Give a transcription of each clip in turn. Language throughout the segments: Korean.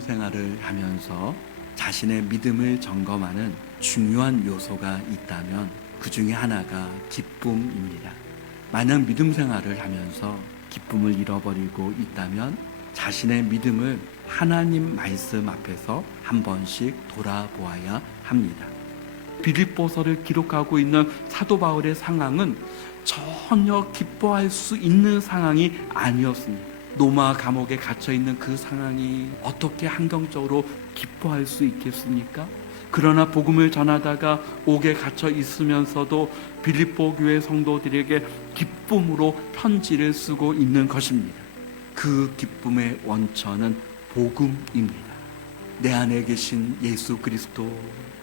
생활을 하면서 자신의 믿음을 점검하는 중요한 요소가 있다면 그 중에 하나가 기쁨입니다. 만약 믿음 생활을 하면서 기쁨을 잃어버리고 있다면 자신의 믿음을 하나님 말씀 앞에서 한 번씩 돌아보아야 합니다. 빌립보서를 기록하고 있는 사도 바울의 상황은 전혀 기뻐할 수 있는 상황이 아니었습니다. 로마 감옥에 갇혀 있는 그 상황이 어떻게 환경적으로 기뻐할 수 있겠습니까? 그러나 복음을 전하다가 옥에 갇혀 있으면서도 빌립보 교회 성도들에게 기쁨으로 편지를 쓰고 있는 것입니다. 그 기쁨의 원천은 복음입니다. 내 안에 계신 예수 그리스도,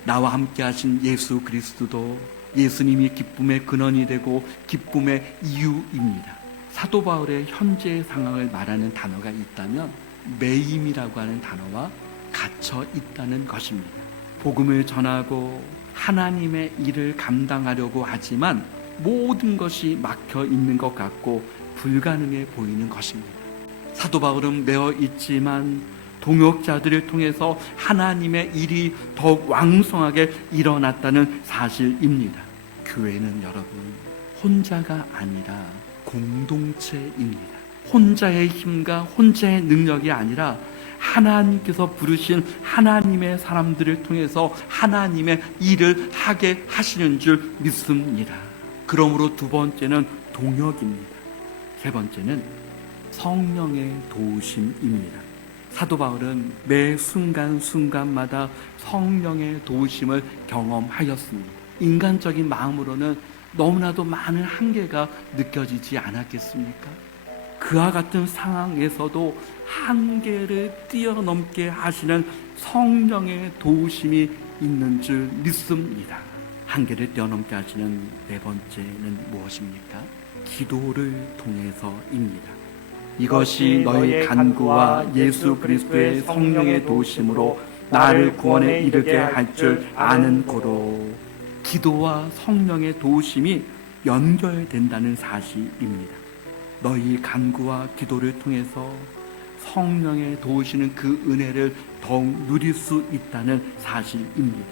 나와 함께 하신 예수 그리스도도 예수님이 기쁨의 근원이 되고 기쁨의 이유입니다. 사도 바울의 현재의 상황을 말하는 단어가 있다면 매임이라고 하는 단어와 갇혀 있다는 것입니다. 복음을 전하고 하나님의 일을 감당하려고 하지만 모든 것이 막혀 있는 것 같고 불가능해 보이는 것입니다. 사도 바울은 매어 있지만 동역자들을 통해서 하나님의 일이 더욱 왕성하게 일어났다는 사실입니다. 교회는 여러분 혼자가 아니라 공동체입니다. 혼자의 힘과 혼자의 능력이 아니라 하나님께서 부르신 하나님의 사람들을 통해서 하나님의 일을 하게 하시는 줄 믿습니다. 그러므로 두 번째는 동역입니다. 세 번째는 성령의 도우심입니다. 사도 바울은 매 순간순간마다 성령의 도우심을 경험하였습니다. 인간적인 마음으로는 너무나도 많은 한계가 느껴지지 않았겠습니까? 그와 같은 상황에서도 한계를 뛰어넘게 하시는 성령의 도우심이 있는 줄 믿습니다. 한계를 뛰어넘게 하시는 네 번째는 무엇입니까? 기도를 통해서입니다. 이것이 너희 간구와 예수 그리스도의 성령의 도우심으로 나를 구원에 이르게 할 줄 아는 고로 기도와 성령의 도우심이 연결된다는 사실입니다. 너희 간구와 기도를 통해서 성령의 도우시는 그 은혜를 더욱 누릴 수 있다는 사실입니다.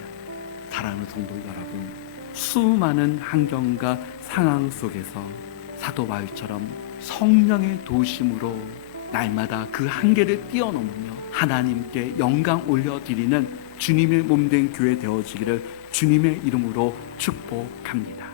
사랑하는 성도 여러분, 수많은 환경과 상황 속에서 사도 바울처럼 성령의 도우심으로 날마다 그 한계를 뛰어넘으며 하나님께 영광 올려드리는 주님의 몸 된 교회 되어지기를 주님의 이름으로 축복합니다.